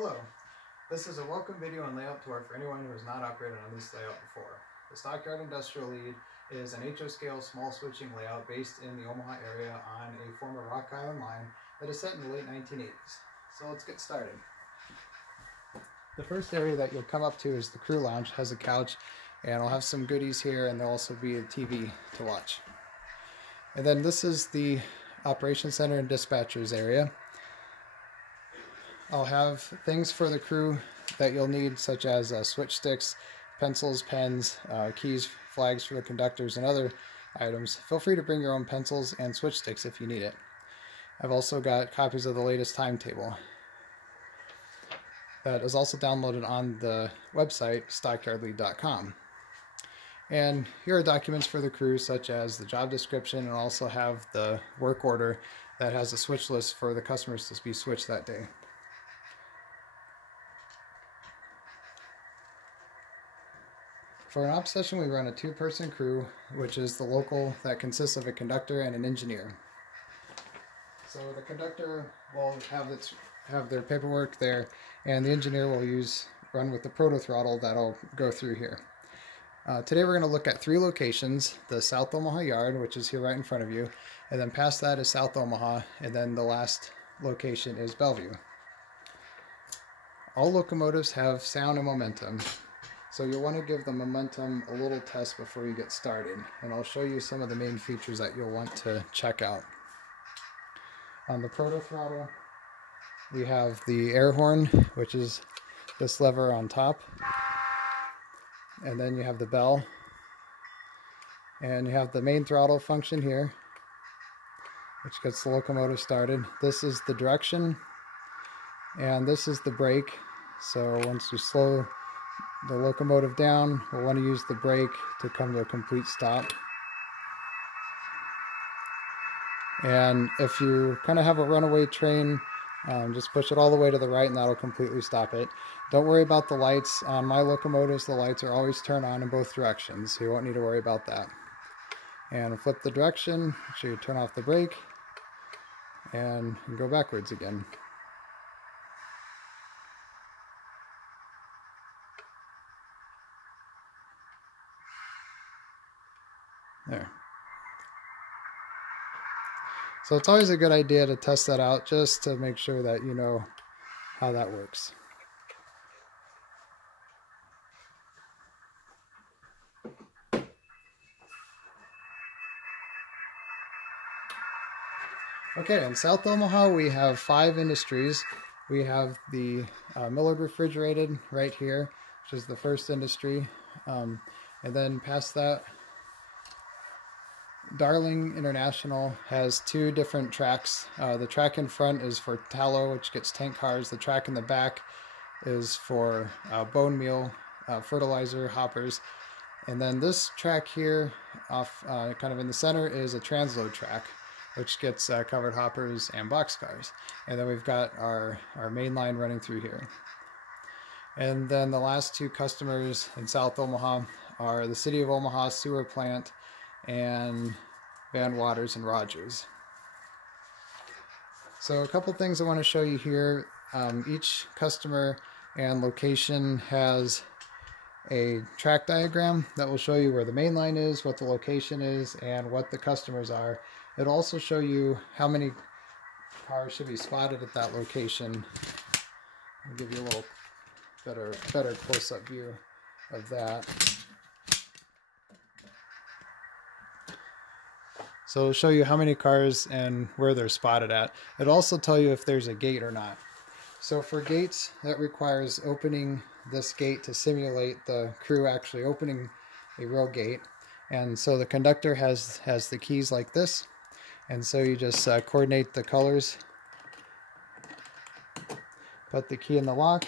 Hello, this is a welcome video and layout tour for anyone who has not operated on this layout before. The Stockyard Industrial Lead is an HO scale small switching layout based in the Omaha area on a former Rock Island line that is set in the late 1980s. So let's get started. The first area that you'll come up to is the crew lounge. It has a couch and I'll have some goodies here, and there'll also be a TV to watch. And then this is the operations center and dispatchers area. I'll have things for the crew that you'll need, such as switch sticks, pencils, pens, keys, flags for the conductors, and other items. Feel free to bring your own pencils and switch sticks if you need it. I've also got copies of the latest timetable that is also downloaded on the website stockyardlead.com. And here are documents for the crew, such as the job description, and also have the work order that has a switch list for the customers to be switched that day. For an op session, we run a two-person crew, which is the local that consists of a conductor and an engineer. So the conductor will have their paperwork there, and the engineer will run with the proto throttle that'll go through here. Today we're going to look at three locations: the South Omaha yard, which is here right in front of you, and then past that is South Omaha, and then the last location is Bellevue. All locomotives have sound and momentum, so you'll want to give the momentum a little test before you get started, and I'll show you some of the main features that you'll want to check out. On the proto throttle, we have the air horn, which is this lever on top, and then you have the bell, and you have the main throttle function here, which gets the locomotive started. This is the direction, and this is the brake. So once you slow the locomotive down, we'll want to use the brake to come to a complete stop. And if you kind of have a runaway train, just push it all the way to the right and that'll completely stop it. Don't worry about the lights. On my locomotives, the lights are always turned on in both directions, so you won't need to worry about that. And flip the direction, make sure you turn off the brake, and you go backwards again. There. So it's always a good idea to test that out just to make sure that you know how that works. Okay, in South Omaha we have 5 industries. We have the Millard Refrigerated right here, which is the first industry. And then past that, Darling International has 2 different tracks. The track in front is for tallow, which gets tank cars. The track in the back is for bone meal, fertilizer, hoppers. And then this track here, off kind of in the center, is a transload track, which gets covered hoppers and boxcars. And then we've got our main line running through here. And then the last 2 customers in South Omaha are the City of Omaha Sewer Plant and Van Waters and Rogers. So a couple things I want to show you here. Each customer and location has a track diagram that will show you where the main line is, what the location is, and what the customers are. It'll also show you how many cars should be spotted at that location. I'll give you a little better close-up view of that. So it'll show you how many cars and where they're spotted at. It'll also tell you if there's a gate or not. So for gates, that requires opening this gate to simulate the crew actually opening a real gate. And so the conductor has the keys like this. And so you just coordinate the colors, put the key in the lock,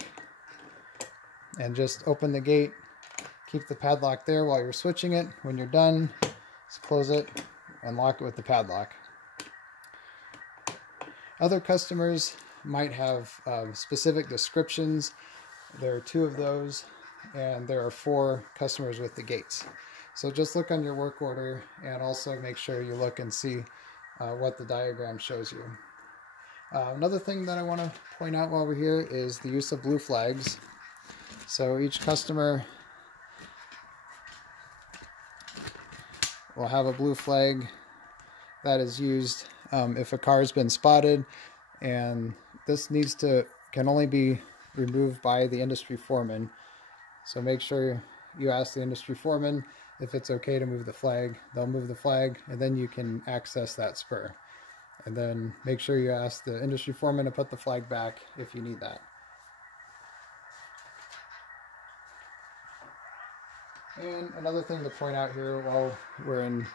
and just open the gate. Keep the padlock there while you're switching it. When you're done, just close it and lock it with the padlock. Other customers might have specific descriptions. There are 2 of those, and there are 4 customers with the gates. So just look on your work order and also make sure you look and see what the diagram shows you. Another thing that I want to point out while we're here is the use of blue flags. So each customer will have a blue flag that is used if a car has been spotted, and this can only be removed by the industry foreman. So make sure you ask the industry foreman if it's okay to move the flag. They'll move the flag, and then you can access that spur. And then make sure you ask the industry foreman to put the flag back if you need that. And another thing to point out here while we're in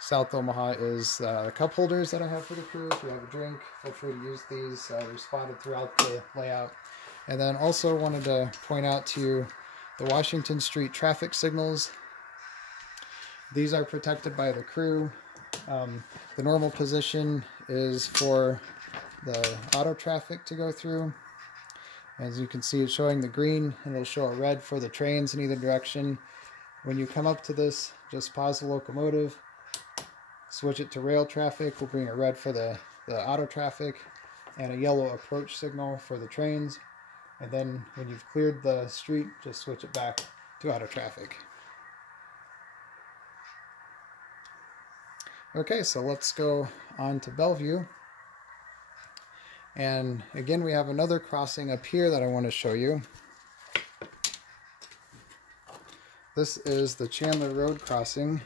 South Omaha is the cup holders that I have for the crew. If you have a drink, feel free to use these. They're spotted throughout the layout. And then also wanted to point out to you the Washington Street traffic signals. These are protected by the crew. The normal position is for the auto traffic to go through. As you can see, it's showing the green, and it'll show a red for the trains in either direction. When you come up to this, just pause the locomotive, switch it to rail traffic. We'll bring a red for the auto traffic and a yellow approach signal for the trains. And then when you've cleared the street, just switch it back to auto traffic. Okay, so let's go on to Bellevue. And again, we have another crossing up here that I want to show you. This is the Chandler Road crossing,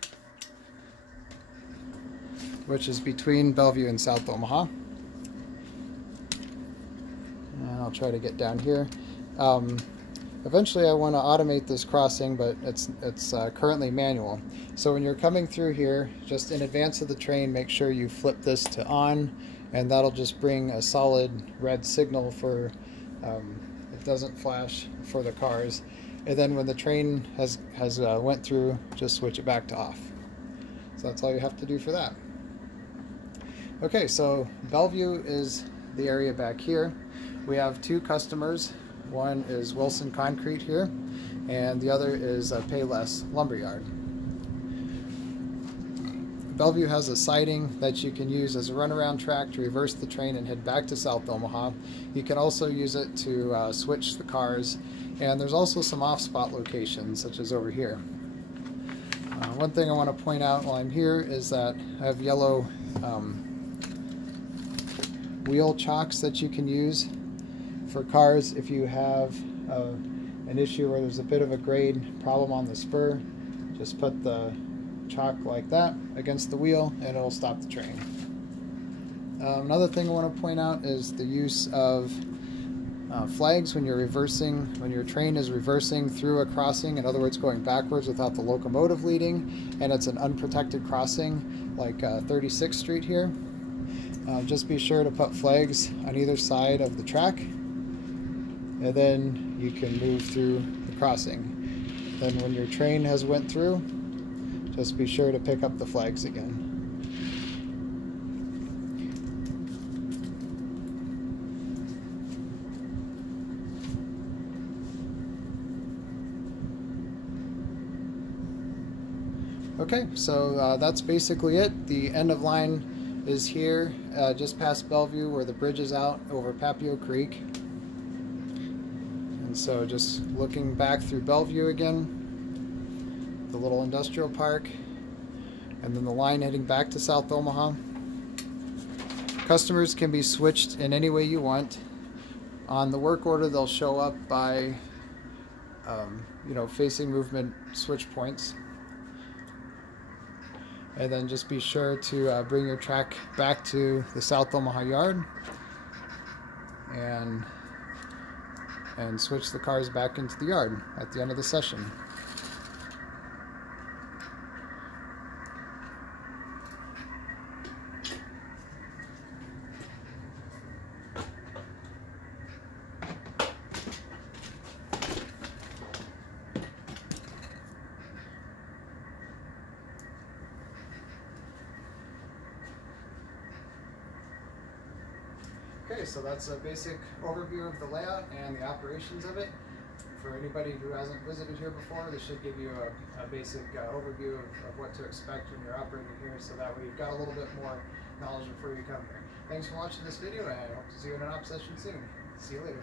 which is between Bellevue and South Omaha. And I'll try to get down here. Eventually I want to automate this crossing, but it's currently manual. So when you're coming through here, just in advance of the train, make sure you flip this to on, and that'll just bring a solid red signal for it doesn't flash for the cars. And then when the train has went through, just switch it back to off. So that's all you have to do for that. Okay, so Bellevue is the area back here. We have two customers. One is Wilson Concrete here, and the other is Payless Lumberyard. Bellevue has a siding that you can use as a runaround track to reverse the train and head back to South Omaha. You can also use it to switch the cars, and there's also some off-spot locations, such as over here. One thing I want to point out while I'm here is that I have yellow wheel chocks that you can use for cars if you have an issue where there's a bit of a grade problem on the spur. Just put the chalk like that against the wheel and it'll stop the train. Another thing I want to point out is the use of flags when you're reversing, when your train is reversing through a crossing, in other words going backwards without the locomotive leading, and it's an unprotected crossing like 36th Street here. Just be sure to put flags on either side of the track, and then you can move through the crossing. Then when your train has went through, just be sure to pick up the flags again. Okay, so that's basically it. The end of line is here, just past Bellevue where the bridge is out over Papio Creek. And so just looking back through Bellevue again, the little industrial park, and then the line heading back to South Omaha. Customers can be switched in any way you want. On the work order, they'll show up by facing movement switch points. And then just be sure to bring your track back to the South Omaha yard and switch the cars back into the yard at the end of the session. Okay, so that's a basic overview of the layout and the operations of it. For anybody who hasn't visited here before, this should give you a basic overview of what to expect when you're operating here, so that way you've got a little bit more knowledge before you come here. Thanks for watching this video, and I hope to see you in an op session soon. See you later.